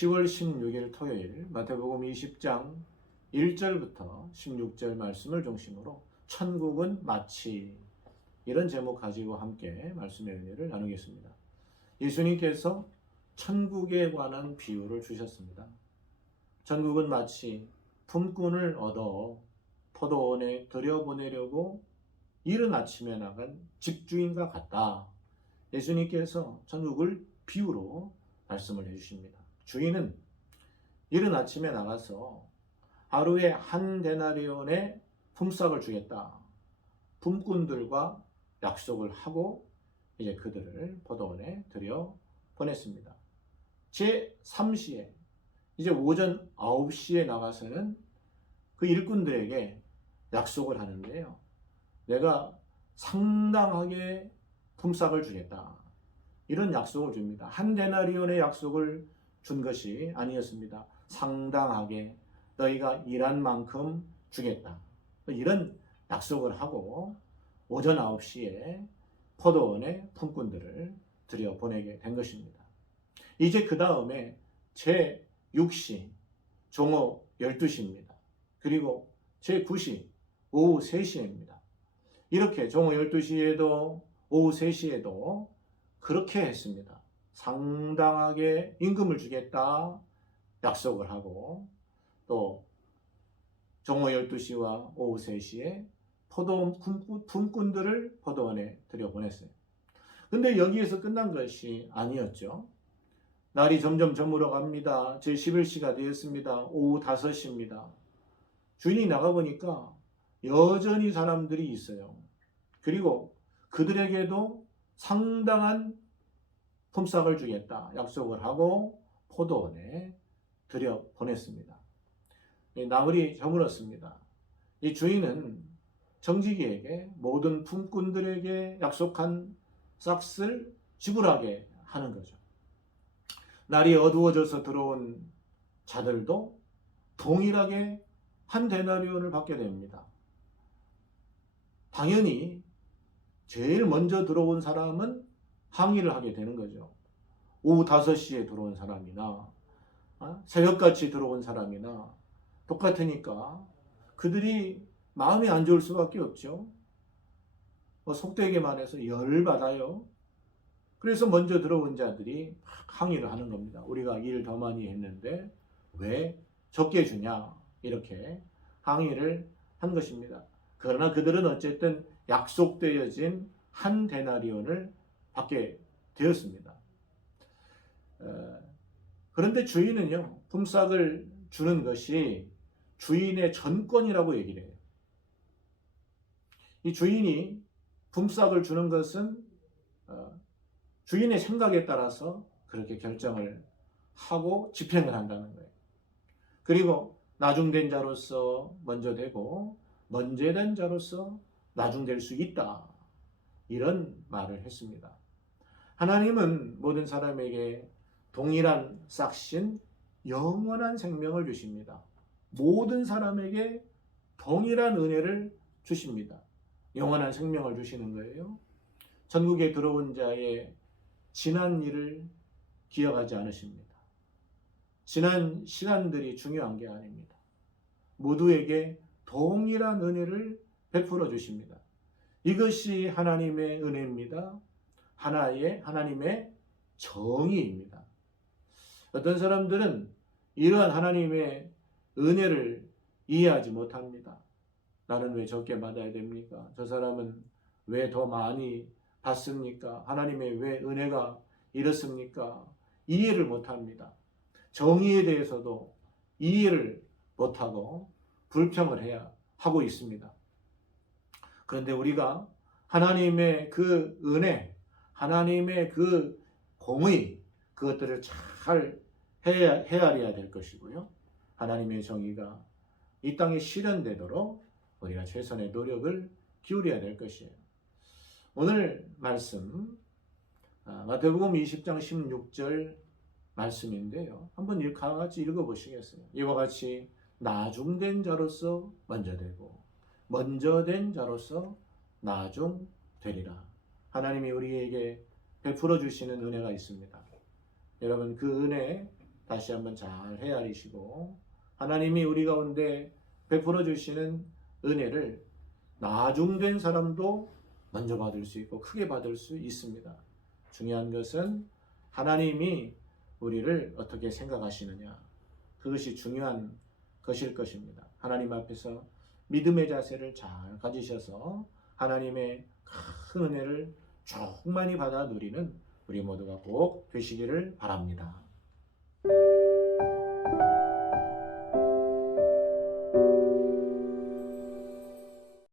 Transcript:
10월 16일 토요일 마태복음 20장 1절부터 16절 말씀을 중심으로 천국은 마치, 이런 제목 가지고 함께 말씀의 은혜를 나누겠습니다. 예수님께서 천국에 관한 비유를 주셨습니다. 천국은 마치 품꾼을 얻어 포도원에 들여보내려고 이른 아침에 나간 집주인과 같다. 예수님께서 천국을 비유로 말씀을 해주십니다. 주인은 이른 아침에 나가서 하루에 한 데나리온의 품삯을 주겠다. 품꾼들과 약속을 하고 이제 그들을 포도원에 들여 보냈습니다. 제 3시에 이제 오전 9시에 나가서는 그 일꾼들에게 약속을 하는데요. 내가 상당하게 품삯을 주겠다. 이런 약속을 줍니다. 한 데나리온의 약속을 준 것이 아니었습니다. 상당하게 너희가 일한 만큼 주겠다. 이런 약속을 하고 오전 9시에 포도원에 품꾼들을 들여보내게 된 것입니다. 이제 그 다음에 제6시 종오 12시입니다. 그리고 제9시 오후 3시입니다. 이렇게 종오 12시에도 오후 3시에도 그렇게 했습니다. 상당하게 임금을 주겠다 약속을 하고 또 종오 12시와 오후 3시에 포도원 품꾼들을 포도원에 들여보냈어요. 근데 여기에서 끝난 것이 아니었죠. 날이 점점 저물어 갑니다. 제 11시가 되었습니다. 오후 5시입니다. 주인이 나가보니까 여전히 사람들이 있어요. 그리고 그들에게도 상당한 품삯을 주겠다 약속을 하고 포도원에 들여보냈습니다. 나물이 저물었습니다. 이 주인은 정직이에게 모든 품꾼들에게 약속한 싹을 지불하게 하는 거죠. 날이 어두워져서 들어온 자들도 동일하게 한 데나리온을 받게 됩니다. 당연히 제일 먼저 들어온 사람은 항의를 하게 되는 거죠. 오후 5시에 들어온 사람이나 새벽같이 들어온 사람이나 똑같으니까 그들이 마음이 안 좋을 수밖에 없죠. 속되게 말해서 열받아요. 그래서 먼저 들어온 자들이 항의를 하는 겁니다. 우리가 일 더 많이 했는데 왜 적게 주냐, 이렇게 항의를 한 것입니다. 그러나 그들은 어쨌든 약속되어진 한 데나리온을 받게 되었습니다. 그런데 주인은요, 품삯을 주는 것이 주인의 전권이라고 얘기를 해요. 이 주인이 품삯을 주는 것은 주인의 생각에 따라서 그렇게 결정을 하고 집행을 한다는 거예요. 그리고 나중된 자로서 먼저 되고 먼저 된 자로서 나중될 수 있다. 이런 말을 했습니다. 하나님은 모든 사람에게 동일한 싹신 영원한 생명을 주십니다. 모든 사람에게 동일한 은혜를 주십니다. 영원한 생명을 주시는 거예요. 천국에 들어온 자의 지난 일을 기억하지 않으십니다. 지난 시간들이 중요한 게 아닙니다. 모두에게 동일한 은혜를 베풀어 주십니다. 이것이 하나님의 은혜입니다. 하나님의 정의입니다. 어떤 사람들은 이러한 하나님의 은혜를 이해하지 못합니다. 나는 왜 적게 받아야 됩니까? 저 사람은 왜 더 많이 받습니까? 하나님의 왜 은혜가 이렇습니까? 이해를 못합니다. 정의에 대해서도 이해를 못하고 불평을 해야 하고 있습니다. 그런데 우리가 하나님의 그 은혜, 하나님의 그 공의, 그것들을 잘 헤아려야 될 것이고요. 하나님의 정의가 이 땅에 실현되도록 우리가 최선의 노력을 기울여야 될 것이에요. 오늘 말씀 마태복음 20장 16절 말씀인데요. 한번 같이 읽어보시겠어요? 이와 같이 나중된 자로서 먼저 되고 먼저 된 자로서 나중되리라. 하나님이 우리에게 베풀어 주시는 은혜가 있습니다. 여러분, 그 은혜 다시 한번 잘 헤아리시고 하나님이 우리 가운데 베풀어 주시는 은혜를 나중된 사람도 먼저 받을 수 있고 크게 받을 수 있습니다. 중요한 것은 하나님이 우리를 어떻게 생각하시느냐, 그것이 중요한 것일 것입니다. 하나님 앞에서 믿음의 자세를 잘 가지셔서 하나님의 큰 은혜를 충만히 받아 누리는 우리 모두가 꼭 되시기를 바랍니다.